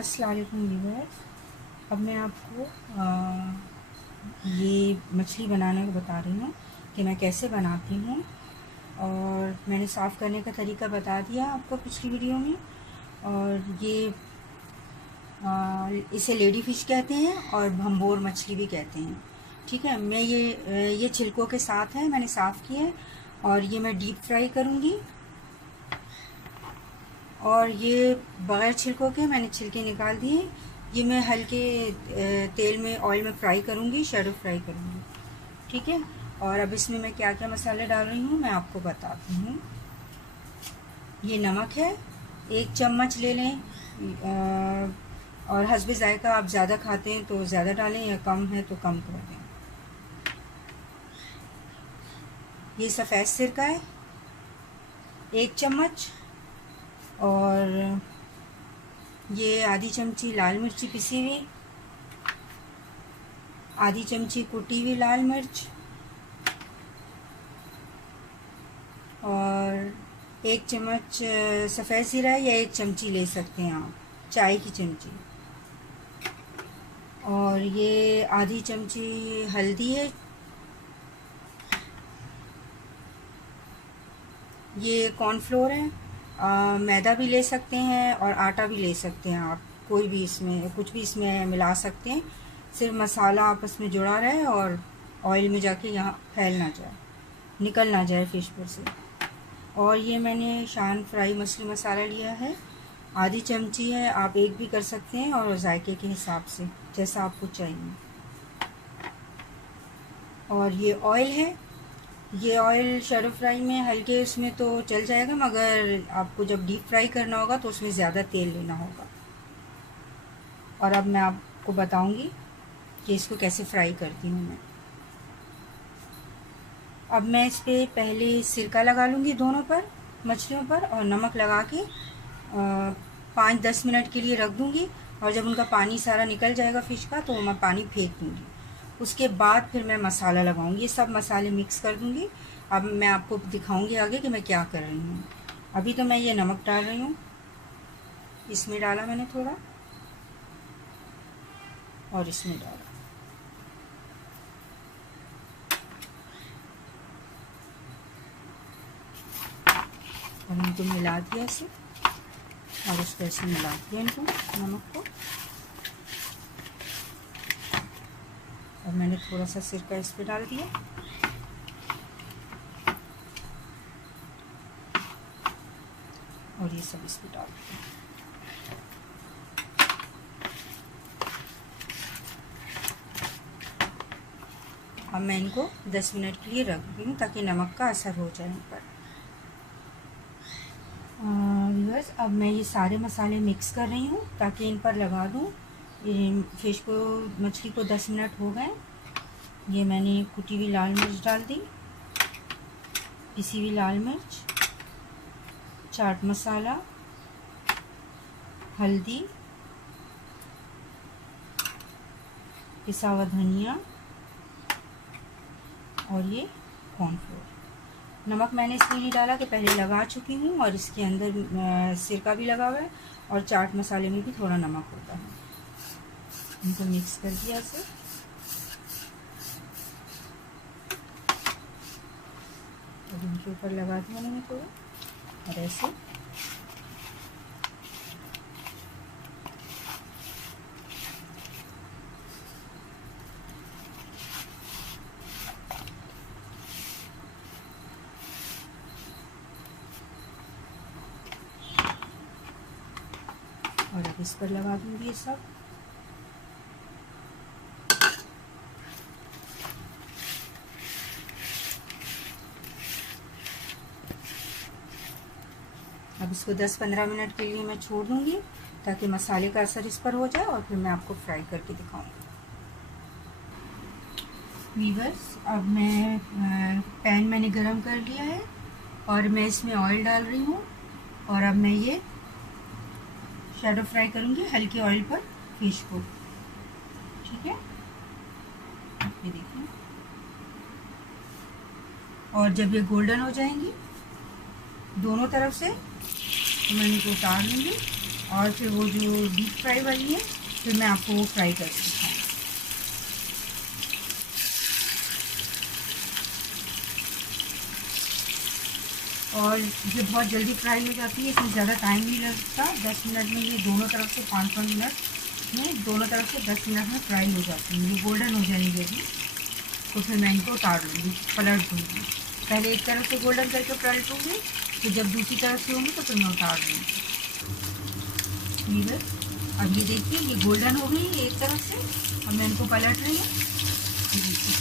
अस्सलाम वालेकुम व्यूअर्स। अब मैं आपको ये मछली बनाने को बता रही हूँ कि मैं कैसे बनाती हूँ। और मैंने साफ़ करने का तरीका बता दिया आपको पिछली वीडियो में। और ये इसे लेडी फ़िश कहते हैं और भंबोर मछली भी कहते हैं। ठीक है, मैं ये छिलकों के साथ है, मैंने साफ़ किया है और ये मैं डीप फ्राई करूँगी। और ये बग़ैर छिलकों के मैंने छिलके निकाल दिए। ये मैं हल्के तेल में ऑयल में फ्राई करूँगी, शैडो फ्राई करूँगी। ठीक है, और अब इसमें मैं क्या क्या मसाले डाल रही हूँ मैं आपको बताती हूँ। ये नमक है, 1 चम्मच ले लें। और हस्बे ज़ायका आप ज़्यादा खाते हैं तो ज़्यादा डालें या कम है तो कम कर दें। ये सफ़ेद सिरका है 1 चम्मच। और ये आधी चमची लाल मिर्ची पिसी हुई, आधी चमची कुटी हुई लाल मिर्च, और 1 चम्मच सफ़ेद ज़ीरा या 1 चमची ले सकते हैं आप, चाय की चमची। और ये आधी चमची हल्दी है। ये कॉर्नफ्लोर है, मैदा भी ले सकते हैं और आटा भी ले सकते हैं आप, कोई भी इसमें कुछ भी इसमें मिला सकते हैं। सिर्फ मसाला आपस में जुड़ा रहे और ऑयल में जाके यहाँ फैल ना जाए, निकल ना जाए फ़िश पर से। और ये मैंने शान फ्राई मछली मसाला लिया है, आधी चमची है, आप 1 भी कर सकते हैं और जायके के हिसाब से जैसा आपको चाहिए। और ये ऑयल है, ये ऑयल शैडो फ्राई में हल्के उसमें तो चल जाएगा, मगर आपको जब डीप फ्राई करना होगा तो उसमें ज़्यादा तेल लेना होगा। और अब मैं आपको बताऊंगी कि इसको कैसे फ्राई करती हूँ मैं। अब मैं इस पर पहले सिरका लगा लूँगी दोनों पर, मछलियों पर, और नमक लगा के 5-10 मिनट के लिए रख दूँगी। और जब उनका पानी सारा निकल जाएगा फ़िश का तो मैं पानी फेंक दूँगी। उसके बाद फिर मैं मसाला लगाऊंगी, ये सब मसाले मिक्स कर दूँगी। अब मैं आपको दिखाऊंगी आगे कि मैं क्या कर रही हूँ। अभी तो मैं ये नमक डाल रही हूँ, इसमें डाला मैंने थोड़ा और इसमें डाला। और इनको मिला दिया इसे, और इस तरह से मिला दिया इनको नमक को। और मैंने थोड़ा सा सिरका इस पर डाल दिया। और ये सब इस पर डाल दिया। अब मैं इनको 10 मिनट के लिए रख दी हूँ ताकि नमक का असर हो जाए इन पर। व्यूअर्स, अब मैं ये सारे मसाले मिक्स कर रही हूँ ताकि इन पर लगा दूँ। फ़िश को, मछली को 10 मिनट हो गए। ये मैंने कुटी हुई लाल मिर्च डाल दी, पिसी हुई लाल मिर्च, चाट मसाला, हल्दी, पिसा हुआ धनिया और ये कॉर्नफ्लोर। नमक मैंने इसलिए नहीं डाला कि पहले लगा चुकी हूँ और इसके अंदर सिरका भी लगा हुआ है और चाट मसाले में भी थोड़ा नमक होता है। इनको मिक्स कर दिया इसे। और इनके ऊपर लगा दिया मैंने थोड़ा, और ऐसे और अब इस पर लगा दूंगी ये सब। अब इसको 10-15 मिनट के लिए मैं छोड़ दूंगी ताकि मसाले का असर इस पर हो जाए और फिर मैं आपको फ्राई करके दिखाऊंगी। वीवर्स, अब मैं पैन मैंने गरम कर लिया है और मैं इसमें ऑयल डाल रही हूँ। और अब मैं ये शैडो फ्राई करूँगी हल्के ऑयल पर फिश को। ठीक है, ये देखिए। और जब ये गोल्डन हो जाएंगी दोनों तरफ से तो मैं इनको उतार लूँगी और फिर वो जो डीप फ्राई वाली है फिर मैं आपको वो फ्राई करके दिखाऊँ। और ये बहुत जल्दी फ्राई हो जाती है, इसमें ज़्यादा टाइम नहीं लगता। 10 मिनट में ये दोनों तरफ से 5-5 मिनट में, दोनों तरफ से 10 मिनट में फ्राई हो जाती है। ये गोल्डन हो जाएंगे अभी, तो फिर मैं इनको उतार लूँगी, पलट दूँगी। पहले एक तरफ से गोल्डन करके पलटूँगी, फिर जब दूसरी तरफ से होंगी तो फिर मैं उतार दूँगी। अब ये देखिए ये गोल्डन हो गई है एक तरफ से। अब मैं इनको पलट रही हूँ। देखिए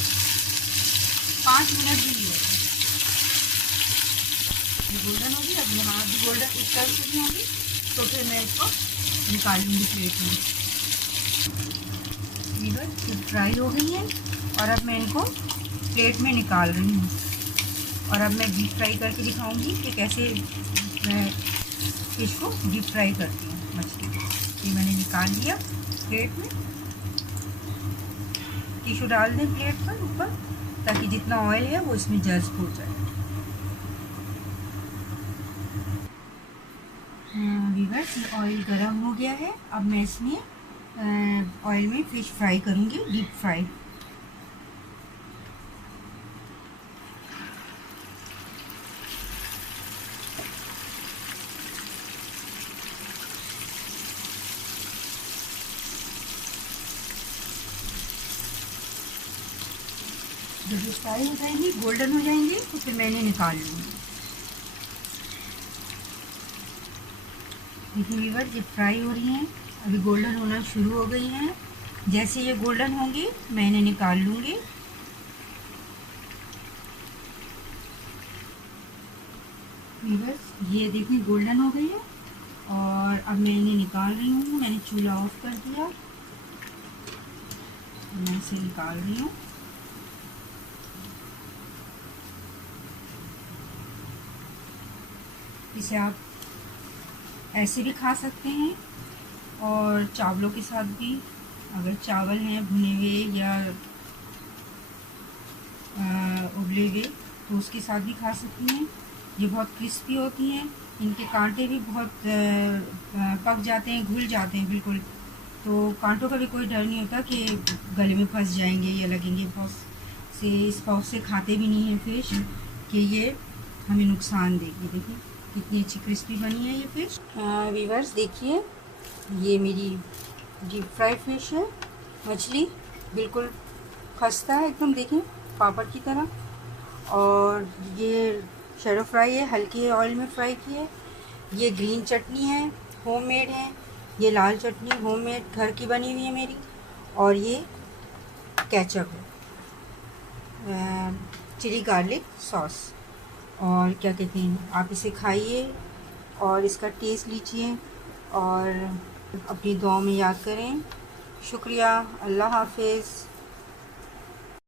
5 मिनट भी है, ये गोल्डन होगी। अब यहाँ भी गोल्डन इस तरफ से भी होगी, तो फिर मैं इसको निकाल लूँगी प्लेट में। ये फ्राई हो गई है और अब मैं इनको प्लेट में निकाल रही हूँ। और अब मैं डीप फ्राई करके दिखाऊंगी कि कैसे मैं फिश को डीप फ्राई करती हूँ, मछली। ये मैंने निकाल लिया प्लेट में। टिश्यू डाल दें प्लेट पर ऊपर, ताकि जितना ऑयल है वो इसमें जज्ब हो जाए। व्यूअर्स, ये ऑयल गर्म हो गया है। अब मैं इसमें ऑयल में फ़िश फ्राई करूँगी, डीप फ्राई। जब ये फ्राई हो जाएंगी, गोल्डन हो जाएंगे, तो फिर मैंने निकाल लूँगी। देखिए व्यूअर्स, ये फ्राई हो रही हैं, अभी गोल्डन होना शुरू हो गई हैं। जैसे ये गोल्डन होंगी मैं इन्हें निकाल लूँगी। व्यूअर्स, ये देखिए गोल्डन हो गई है और अब मैं इन्हें निकाल रही हूँ। मैंने चूल्हा ऑफ कर दिया, मैं इसे निकाल रही हूँ। इसे आप ऐसे भी खा सकते हैं और चावलों के साथ भी, अगर चावल हैं भुने हुए या उबले हुए तो उसके साथ भी खा सकती हैं। ये बहुत क्रिस्पी होती हैं, इनके कांटे भी बहुत पक जाते हैं, घुल जाते हैं बिल्कुल। तो कांटों का भी कोई डर नहीं होता कि गले में फंस जाएंगे या लगेंगे। बहुत से इस पाव से खाते भी नहीं हैं फिश कि ये हमें नुकसान देगी। देखिए कितनी अच्छी क्रिस्पी बनी है ये फ़िश। व्यूअर्स देखिए, ये मेरी डीप फ्राई फ़िश है, मछली बिल्कुल खस्ता है एकदम, देखिए पापड़ की तरह। और ये शैलो फ्राई है, हल्के ऑयल में फ्राई की है। ये ग्रीन चटनी है, होममेड है। ये लाल चटनी होममेड घर की बनी हुई है मेरी। और ये केचप है, चिली गार्लिक सॉस। और क्या कहते हैं, आप इसे खाइए और इसका टेस्ट लीजिए और अपनी दुआ में याद करें। शुक्रिया, अल्लाह हाफिज़।